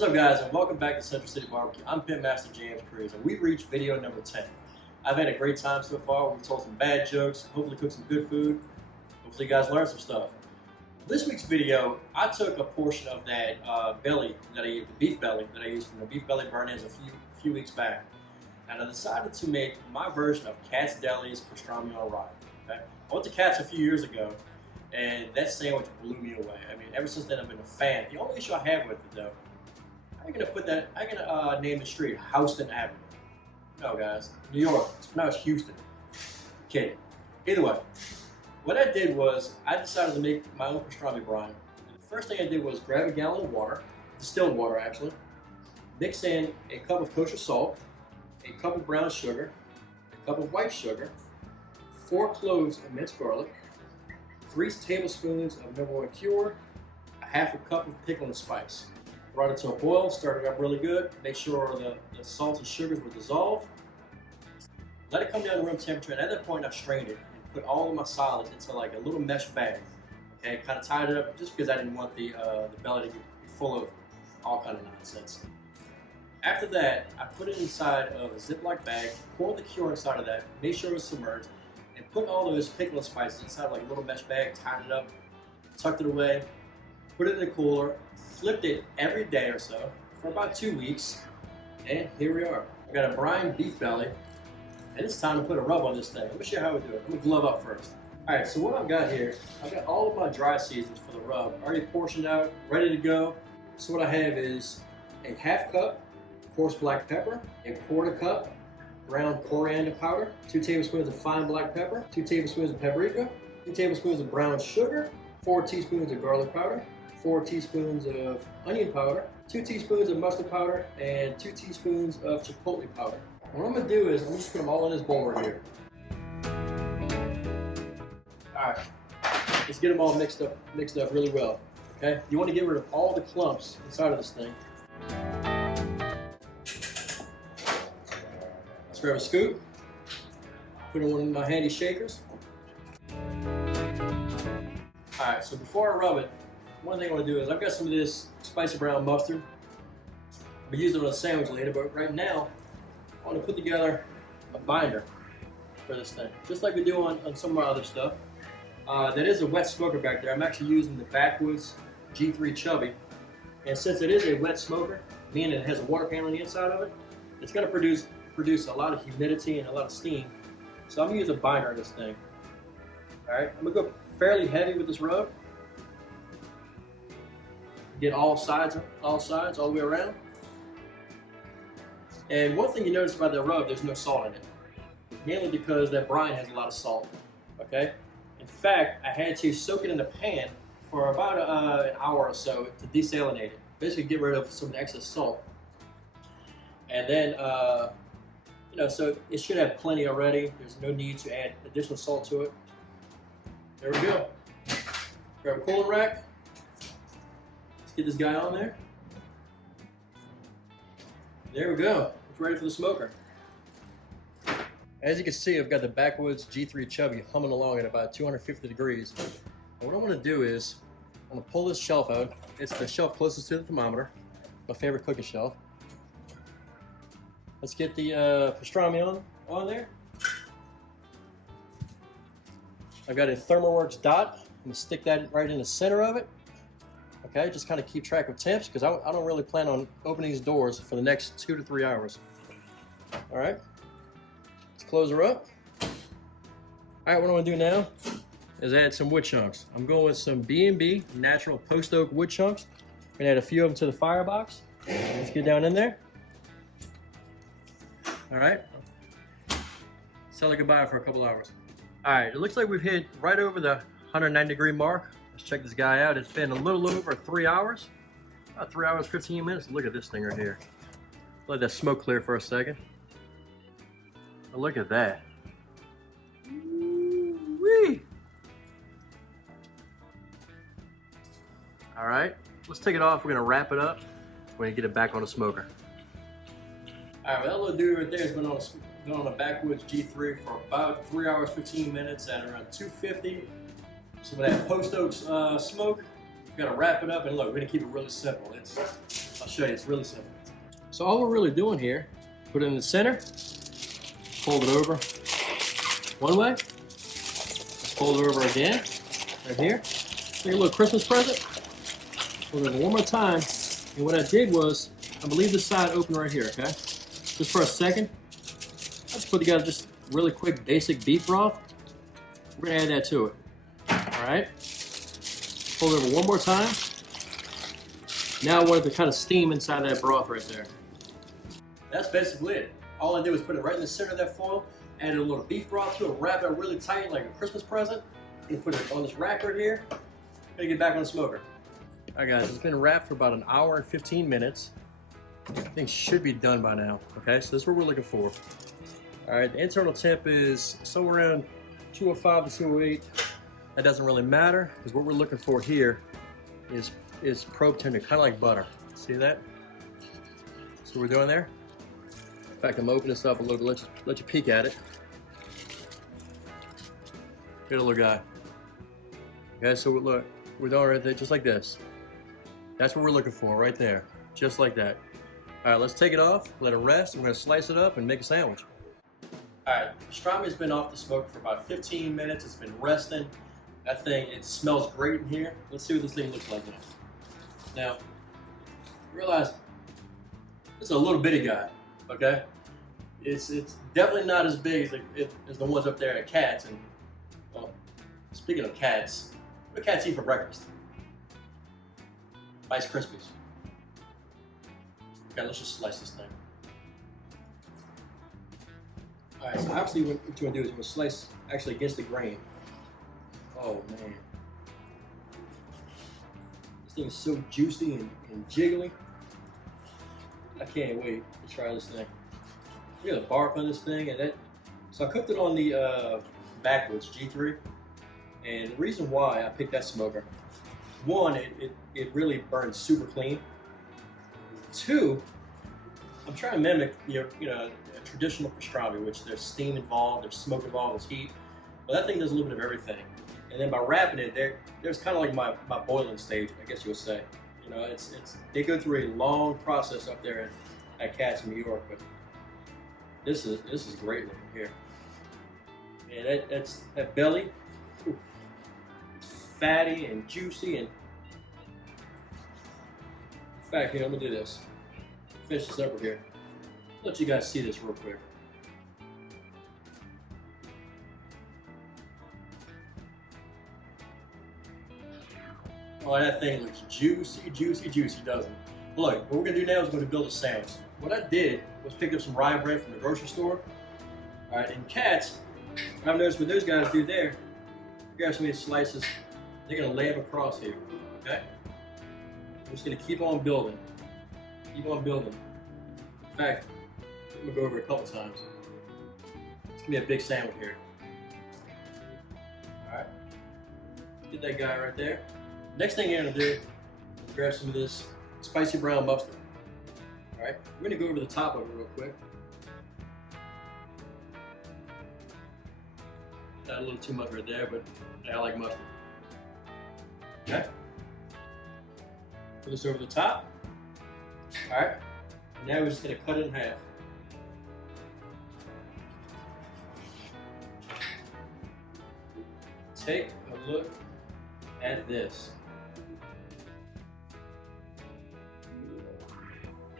What's up, guys, and welcome back to Central City Barbecue. I'm Pit Master James Cruz, and we've reached video number 10. I've had a great time so far. We've told some bad jokes, hopefully cooked some good food. Hopefully you guys learned some stuff. This week's video, I took a portion of that belly that I used, the beef belly that I used from the beef belly burn-ins a few weeks back, and I decided to make my version of Katz Deli's pastrami on rye. Okay? I went to Katz a few years ago, and that sandwich blew me away. I mean, ever since then I've been a fan. The only issue I have with it, though, I'm gonna name the street Houston Avenue. No, guys, New York. It's pronounced Houston. Kidding. Either way, what I did was I decided to make my own pastrami brine. And the first thing I did was grab a gallon of water, distilled water actually, mix in a cup of kosher salt, a cup of brown sugar, a cup of white sugar, 4 cloves of minced garlic, 3 tablespoons of #1 cure, a half a cup of pickling spice. Brought it to a boil, started up really good, make sure the salt and sugars were dissolved. Let it come down to room temperature, and at that point I strained it and put all of my solids into like a little mesh bag. Okay, kind of tied it up just because I didn't want the belly to get full of all kind of nonsense. After that, I put it inside of a Ziploc bag, pour the cure inside of that, make sure it was submerged, and put all of those pickling spices inside like a little mesh bag, tied it up, tucked it away, put it in the cooler, flipped it every day or so for about 2 weeks, and here we are. I got a brine beef belly, and it's time to put a rub on this thing. Let me show you how we do it. I'm gonna glove up first. All right, so what I've got here, I've got all of my dry seasons for the rub already portioned out, ready to go. So what I have is a half cup coarse black pepper, a 1/4 cup ground coriander powder, 2 tablespoons of fine black pepper, 2 tablespoons of paprika, 2 tablespoons of brown sugar, 4 teaspoons of garlic powder, 4 teaspoons of onion powder, 2 teaspoons of mustard powder, and 2 teaspoons of chipotle powder. What I'm gonna do is I'm just put them all in this bowl right here. All right, let's get them all mixed up really well. Okay, you want to get rid of all the clumps inside of this thing. Let's grab a scoop, put in one of my handy shakers. All right, so before I rub it, one thing I want to do is I've got some of this spicy brown mustard. I'll be using it on a sandwich later, but right now I want to put together a binder for this thing, just like we do on some of our other stuff. That is a wet smoker back there. I'm actually using the Backwoods G3 Chubby, and since it is a wet smoker, meaning it has a water pan on the inside of it, it's going to produce a lot of humidity and a lot of steam. So I'm going to use a binder on this thing. All right, I'm going to go fairly heavy with this rub. Get all sides all the way around. And one thing you notice about the rub, there's no salt in it. Mainly because that brine has a lot of salt, okay? In fact, I had to soak it in the pan for about an hour or so to desalinate it. Basically get rid of some of the excess salt. And then, so it should have plenty already. There's no need to add additional salt to it. There we go. Grab a cooling rack. Let's get this guy on there. There we go. It's ready for the smoker. As you can see, I've got the Backwoods G3 Chubby humming along at about 250 degrees. And what I want to do is, I'm going to pull this shelf out. It's the shelf closest to the thermometer, my favorite cooking shelf. Let's get the pastrami on there. I've got a ThermoWorks dot. I'm going to stick that right in the center of it. Okay, just kind of keep track of temps because I don't really plan on opening these doors for the next 2 to 3 hours. All right, let's close her up. All right, what I'm gonna do now is add some wood chunks. I'm going with some B&B natural post oak wood chunks. I'm gonna add a few of them to the firebox. Let's get down in there. All right, tell it goodbye for a couple hours. All right, it looks like we've hit right over the 190 degree mark. Let's check this guy out. It's been a little over 3 hours. About 3 hours, 15 minutes. Look at this thing right here. Let that smoke clear for a second. Oh, look at that. Woo-wee. All right, let's take it off. We're gonna wrap it up. We're gonna get it back on the smoker. All right, well, that little dude right there has been on a Backwoods G3 for about 3 hours, 15 minutes at around 250. Some of that post oak smoke. gotta wrap it up, and look, we're gonna keep it really simple. I'll show you, it's really simple. So all we're really doing here, put it in the center, fold it over one way, fold it over again, right here. Make a little Christmas present. Fold it one more time, and what I did was, I'm gonna leave the side open right here, okay? Just for a second. I just put together just really quick basic beef broth. We're gonna add that to it. All right. Fold it over one more time. Now I want it to kind of steam inside that broth right there. That's basically it. All I did was put it right in the center of that foil, added a little beef broth to it, wrap it really tight like a Christmas present, and put it on this rack right here. Gonna get back on the smoker. All right, guys, it's been wrapped for about an hour and 15 minutes. Things should be done by now. Okay, so this is what we're looking for. All right, the internal temp is somewhere around 205 to 208. That doesn't really matter, because what we're looking for here is probe temperature, kind of like butter. See that? So we're doing there. In fact, I'm gonna open this up a little bit, let you peek at it. Get a little guy. Okay, so look, we're doing right there, just like this. That's what we're looking for, right there, just like that. All right, let's take it off, let it rest. We're gonna slice it up and make a sandwich. All right, pastrami's been off the smoker for about 15 minutes. It's been resting. That thing, it smells great in here. Let's see what this thing looks like now. Now, realize it's a little bitty guy, okay? It's definitely not as big as the ones up there at Katz. And well, speaking of Katz, what do cats eat for breakfast? Rice Krispies. Okay, let's just slice this thing. All right, so obviously what you're gonna do is you're gonna slice actually against the grain. Oh man. This thing is so juicy and jiggly. I can't wait to try this thing. Look at the bark on this thing, and so I cooked it on the backwoods G3, and the reason why I picked that smoker, one, it really burns super clean. Two, I'm trying to mimic a traditional pastrami, which there's steam involved, there's smoke involved, there's heat. But that thing does a little bit of everything. And then by wrapping it, there's kind of like my boiling stage, I guess you would say. You know, they go through a long process up there at Katz in New York, but this is great looking here. And that belly, ooh, it's fatty and juicy. And in fact, here, I'm gonna do this. Finish this up here. Let you guys see this real quick. Oh, that thing looks juicy, juicy, juicy, doesn't it? Look, what we're gonna do now is we're gonna build a sandwich. What I did was pick up some rye bread from the grocery store. All right, and Katz, I've noticed what those guys do there, grab some of these slices, they're gonna lay them across here, okay? I'm just gonna keep on building. Keep on building. In fact, I'm gonna go over it a couple times. It's gonna be a big sandwich here. All right, get that guy right there. Next thing you're gonna do is grab some of this spicy brown mustard. All right, we're gonna go over the top of it real quick. Got a little too much right there, but I like mustard. Okay, put this over the top. All right, and now we're just gonna cut it in half. Take a look at this.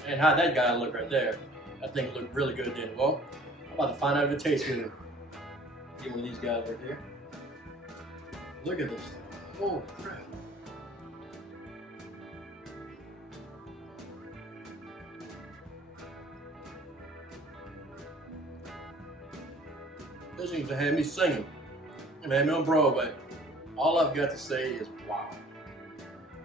And how'd that guy look right there? I think it looked really good then. Well, I'm about to find out if it tastes good. Get one of these guys right there. Look at this. Oh crap. This seems to have me singing. It had me on Broadway. All I've got to say is wow.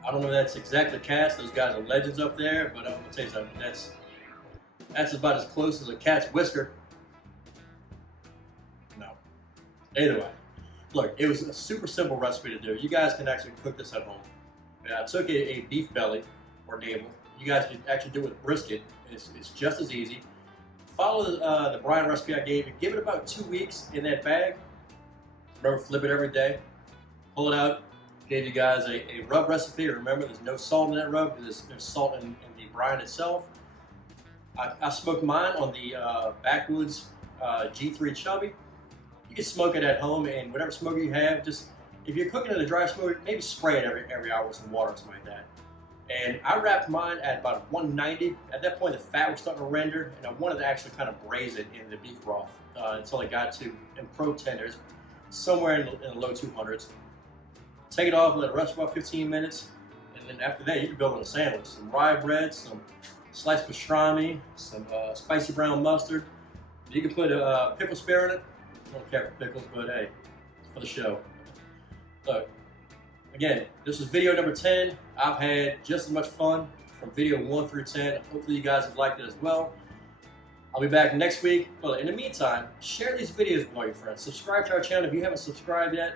I don't know if that's exactly Katz. Those guys are legends up there, but I'm gonna tell you something. That's about as close as a cat's whisker. No. Either way, look, it was a super simple recipe to do. You guys can actually cook this at home. I took a beef belly or navel. You guys can actually do it with brisket. It's just as easy. Follow the BRINE recipe I gave you. Give it about 2 weeks in that bag. Remember, flip it every day. Pull it out. Gave you guys a rub recipe. Remember, there's no salt in that rub because there's salt in the brine itself. I smoked mine on the Backwoods G3 Chubby. You can smoke it at home, and whatever smoker you have, just if you're cooking in a dry smoker, maybe spray it every hour with some water or something like that. And I wrapped mine at about 190. At that point, the fat was starting to render, and I wanted to actually kind of braise it in the beef broth until it got to, in pro tenders, somewhere in the low 200s. Take it off, let it rest for about 15 minutes, and then after that, you can build on a sandwich. Some rye bread, some sliced pastrami, some spicy brown mustard. You can put a pickle spear in it. I don't care for pickles, but hey, it's for the show. Look, again, this is video number 10. I've had just as much fun from video 1 through 10. Hopefully you guys have liked it as well. I'll be back next week. Well, in the meantime, share these videos with all your friends. Subscribe to our channel if you haven't subscribed yet.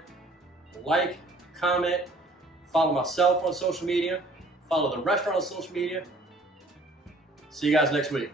Like, comment, follow myself on social media, follow the restaurant on social media. See you guys next week.